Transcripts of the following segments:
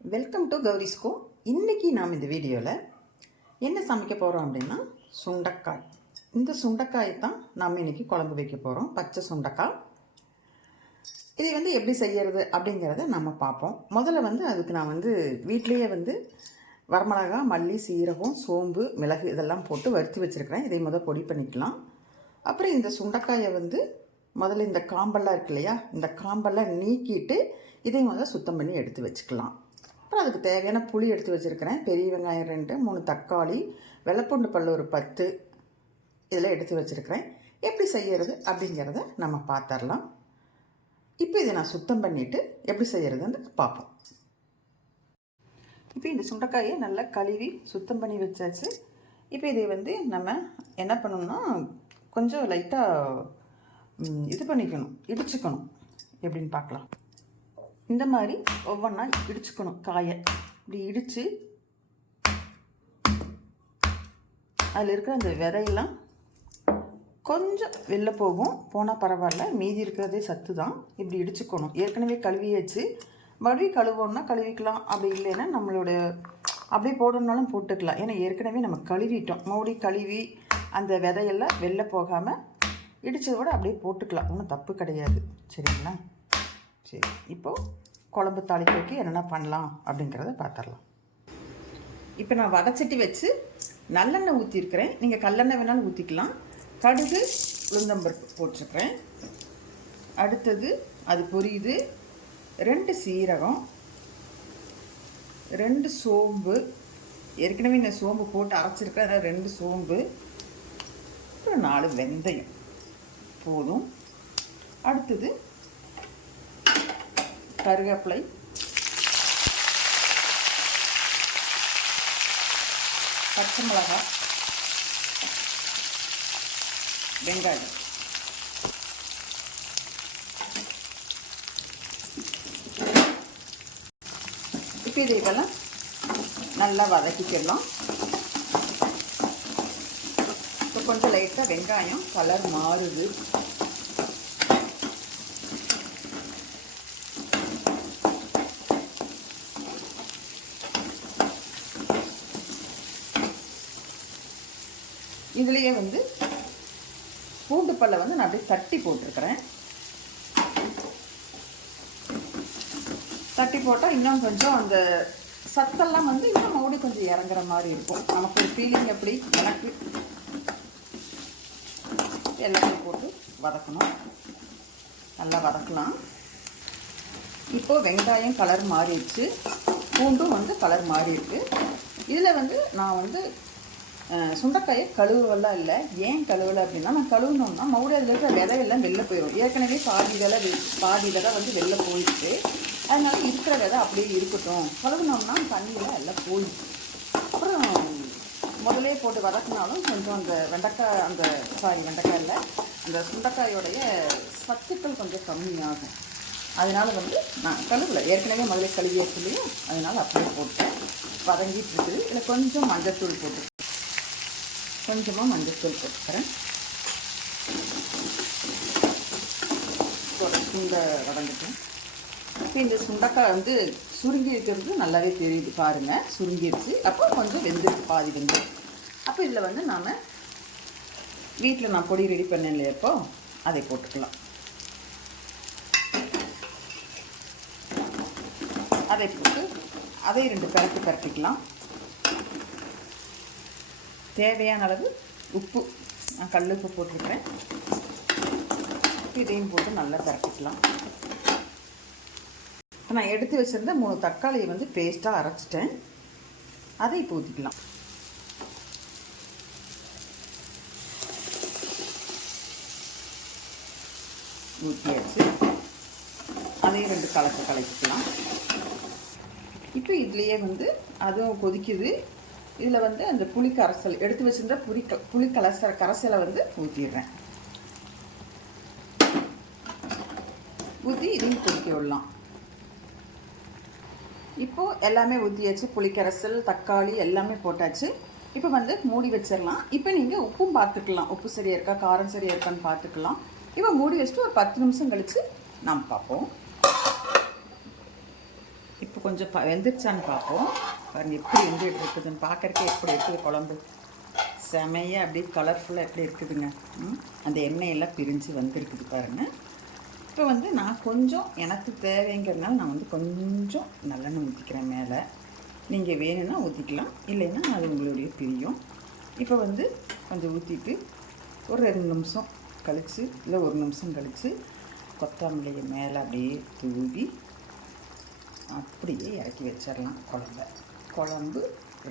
Welcome to கௌரிஸ்கோ. இன்றைக்கி நாம் இந்த வீடியோவில் என்ன சமைக்க போகிறோம் அப்படின்னா சுண்டைக்காய். இந்த சுண்டைக்காயை தான் நாம் இன்றைக்கி குழம்பு வைக்க போகிறோம். பச்சை சுண்டைக்காய். இதை எப்படி செய்கிறது அப்படிங்கிறத நம்ம பார்ப்போம். முதல்ல அதுக்கு நான் வீட்டிலேயே வரமிளகா, மல்லி, சீரகம், சோம்பு, மிளகு இதெல்லாம் போட்டு வறுத்து வச்சுருக்கிறேன். இதை பொடி பண்ணிக்கலாம். அப்புறம் இந்த சுண்டைக்காயை முதல்ல இந்த காம்பெல்லாம் இருக்கு இல்லையா, இந்த காம்பெல்லாம் நீக்கிட்டு இதை சுத்தம் பண்ணி எடுத்து வச்சுக்கலாம். அப்புறம் அதுக்கு தேவையான புளி எடுத்து வச்சுருக்கிறேன். பெரிய வெங்காயம் 2, 3 தக்காளி, வெள்ளைப்பூண்டு பல் ஒரு 10 இதெல்லாம் எடுத்து வச்சுருக்கிறேன். எப்படி செய்கிறது அப்படிங்கிறத நம்ம பார்த்துடலாம். இப்போ இதை நான் சுத்தம் பண்ணிவிட்டு எப்படி செய்கிறதுன்னு பார்ப்போம். இப்போ இந்த சுண்டைக்காயை நல்லா கழுவி சுத்தம் பண்ணி வச்சாச்சு. இப்போ இதை நம்ம என்ன பண்ணணும்னா கொஞ்சம் லைட்டாக இது பண்ணிக்கணும், இடிச்சுக்கணும். எப்படின்னு பார்க்கலாம். இந்த மாதிரி ஒவ்வொன்றா இடிச்சுக்கணும். காயை இப்படி இடித்து அதில் இருக்கிற அந்த விதையெல்லாம் கொஞ்சம் வெளில போனால் பரவாயில்ல, மீதி இருக்கிறதே சத்து தான். இப்படி இடிச்சுக்கணும். ஏற்கனவே கழுவி வச்சு மறுபடியும் கழுவோன்னா கழுவிக்கலாம். அப்படி இல்லைன்னா நம்மளோட அப்படியே போடணுன்னாலும் போட்டுக்கலாம். ஏன்னா ஏற்கனவே நம்ம கழுவிட்டோம். மறுபடியும் கழுவி அந்த விதையெல்லாம் வெளில போகாமல் இடித்ததோடு அப்படியே போட்டுக்கலாம். ஒன்றும் தப்பு கிடையாது. சரிங்களா? சரி, இப்போது குழம்பு தாளிக்கிறதுக்கு என்னென்ன பண்ணலாம் அப்படிங்கிறத பார்த்துடலாம். இப்போ நான் வதச்சட்டி வச்சு நல்லெண்ணெய் ஊற்றிருக்கிறேன். நீங்கள் கல்லெண்ணெய் வேணாலும் ஊற்றிக்கலாம். கடுகு, உளுந்தம்பருப்பு போட்டிருக்கிறேன். அடுத்தது அது பொரியுது. 2 சீரகம், 2 சோம்பு. ஏற்கனவே இந்த சோம்பு போட்டு அரைச்சிருக்கேன். அதனால் 2 சோம்பு, அப்புறம் 4 வெந்தயம் போதும். அடுத்தது கருவேப்பிலை, பச்சை மிளகாய், வெங்காயம். இப்போ இதெல்லாம் நல்லா வதக்கிக்கலாம். இப்போ கொஞ்சம் லைட்டாக வெங்காயம் கலர் மாறுது. இதுலேயே பூண்டு பல்லை நான் அப்படியே தட்டி போட்டிருக்கிறேன். தட்டி போட்டால் இன்னும் கொஞ்சம் அந்த சத்தெல்லாம் இன்னும் மறுபடி கொஞ்சம் இறங்குற மாதிரி இருக்கும். நமக்கு ஒரு ஃபீலிங் எப்படி, எனக்கு எல்லாத்தையும் போட்டு வதக்கணும். நல்லா வதக்கலாம். இப்போது வெங்காயம் கலர் மாறிடுச்சு, பூண்டும் கலர் மாறி இருக்கு. இதில் நான் சுண்டைக்காயை கழுவெல்லாம் இல்லை. ஏன் கழுவலை அப்படின்னா, நான் கழுவுனோம்னா மறுபடியும் அதில் இருக்கிற விதையெல்லாம் வெளில போயிடும். ஏற்கனவே பாதி விதை வெளில போயிடுச்சு. அதனால இருக்கிற விதை அப்படியே இருக்கட்டும். கழுவுனோம்னா தண்ணியில் எல்லாம் போயிடுச்சு. அப்புறம் முதலே போட்டு வதக்கினாலும் கொஞ்சம் அந்த வெண்டைக்காய் இல்லை, அந்த சுண்டைக்காயோடைய சத்துக்கள் கொஞ்சம் கம்மியாகும். அதனால் நான் கழுவலை. ஏற்கனவே முதலே கழுவி வச்சுலையும், அதனால் அப்படியே போட்டேன். வதங்கிட்டு இருக்குது. இதில் கொஞ்சம் மஞ்சத்தூள் போட்டு, கொஞ்சமாக மஞ்சத்தூள் போட்டுக்கிறேன். சுண்டை வதங்கிட்டேன். இப்போ இந்த சுண்டைக்காய் சுருங்கி இருக்கிறது நல்லாவே தெரியுது பாருங்கள். சுருங்கிடுச்சு. அப்போ கொஞ்சம் வெந்துருக்கு, பாதி வெந்து. அப்போ இதில் நாம் வீட்டில் நான் பொடி ரெடி பண்ணேன் இல்லையா, இப்போ அதை போட்டுக்கலாம். அதை போட்டு அதை 2 பரட்டிக்கலாம். தேவையான அளவு உப்பு, நான் கல் உப்பு போட்டிருக்கிறேன். இதையும் போட்டு நல்லா பரட்டிக்கலாம். இப்போ நான் எடுத்து வச்சுருந்த 3 தக்காளியை பேஸ்ட்டாக அரைச்சிட்டேன். அதை இப்போ ஊற்றிக்கலாம். ஊற்றியாச்சு. அதையும் 2 கலக்கிக்கலாம். இப்போ இதுலேயே அதுவும் கொதிக்குது. இதில் அந்த புளி கரைசல் எடுத்து வச்சுருந்த புளி கரைசலை ஊற்றிடுறேன். ஊற்றி இதையும் கொதிக்க விடலாம். இப்போது எல்லாமே ஊற்றியாச்சு. புளி கரைசல், தக்காளி எல்லாமே போட்டாச்சு. இப்போ மூடி வச்சிடலாம். இப்போ நீங்கள் உப்பும் பார்த்துக்கலாம். உப்பு சரியாக இருக்கா, காரம் சரியாக இருக்கான்னு பார்த்துக்கலாம். இப்போ மூடி வச்சுட்டு ஒரு 10 நிமிஷம் கழித்து நாம் பார்ப்போம். இப்போ இப்போ கொஞ்சம் வெந்துருச்சான்னு பார்ப்போம். பாருங்கள் எப்படி வெந்துட்டு இருக்குதுன்னு, பார்க்குறக்கே எப்படி இருக்குது குழம்பு. செமையாக அப்படியே கலர்ஃபுல்லாக எப்படி இருக்குதுங்க. அந்த எண்ணெயெல்லாம் பிரிஞ்சு வந்துருக்குது பாருங்கள். இப்போ வந்து நான் கொஞ்சம் எனக்கு தேவைங்கிறதுனால நான் வந்து கொஞ்சம் நல்லெண்ணெய் ஊற்றிக்கிறேன் மேலே. நீங்கள் வேணும்னா ஊற்றிக்கலாம், இல்லைன்னா அது உங்களுடைய பிரியம். இப்போ வந்து கொஞ்சம் ஊற்றிட்டு ஒரு 2 நிமிஷம் கழித்து, இல்லை 1 நிமிஷம் கழித்து கொத்தமல்லியை மேலே அப்படியே தூவி அப்படியே இறக்கி வச்சிடலாம். குழம்பு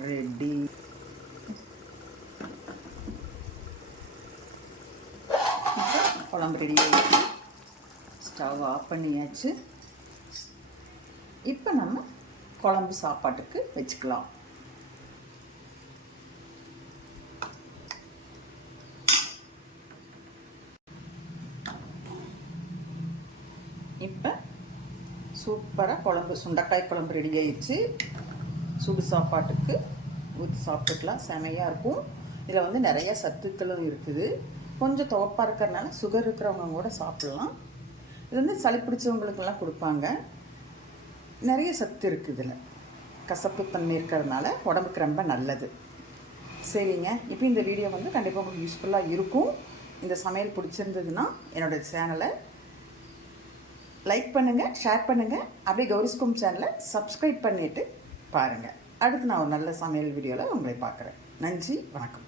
ரெடி. குழம்பு ரெடி ஆகிடுச்சு. ஸ்டவ் ஆஃப் பண்ணியாச்சு. இப்போ நம்ம குழம்பு சாப்பாட்டுக்கு வச்சுக்கலாம். இப்போ சூப்பராக குழம்பு, சுண்டைக்காய் குழம்பு ரெடி ஆயிடுச்சு. சுடு சாப்பாட்டுக்கு ஊற்றி சாப்பிட்டுக்கலாம், செமையாக இருக்கும். இதில் வந்து நிறைய சத்துக்களும் இருக்குது. கொஞ்சம் துவப்பாக இருக்கிறதுனால சுகர் இருக்கிறவங்க கூட சாப்பிட்லாம். இது வந்து சளி பிடிச்சவங்களுக்கெல்லாம் கொடுப்பாங்க. நிறைய சத்து இருக்குது இதில். கசப்பு தன்மை இருக்கிறதுனால உடம்புக்கு ரொம்ப நல்லது. சரிங்க, இப்போ இந்த வீடியோ வந்து கண்டிப்பாக உங்களுக்கு யூஸ்ஃபுல்லாக இருக்கும். இந்த சமையல் பிடிச்சிருந்ததுன்னா என்னோடய சேனலை லைக் பண்ணுங்கள், ஷேர் பண்ணுங்கள். அப்படியே கௌரிஸ்கும் சேனலை சப்ஸ்கிரைப் பண்ணிவிட்டு பாருங்கள். அடுத்து நான் ஒரு நல்ல சமையல் வீடியோவில் உங்களை பார்க்குறேன். நன்றி, வணக்கம்.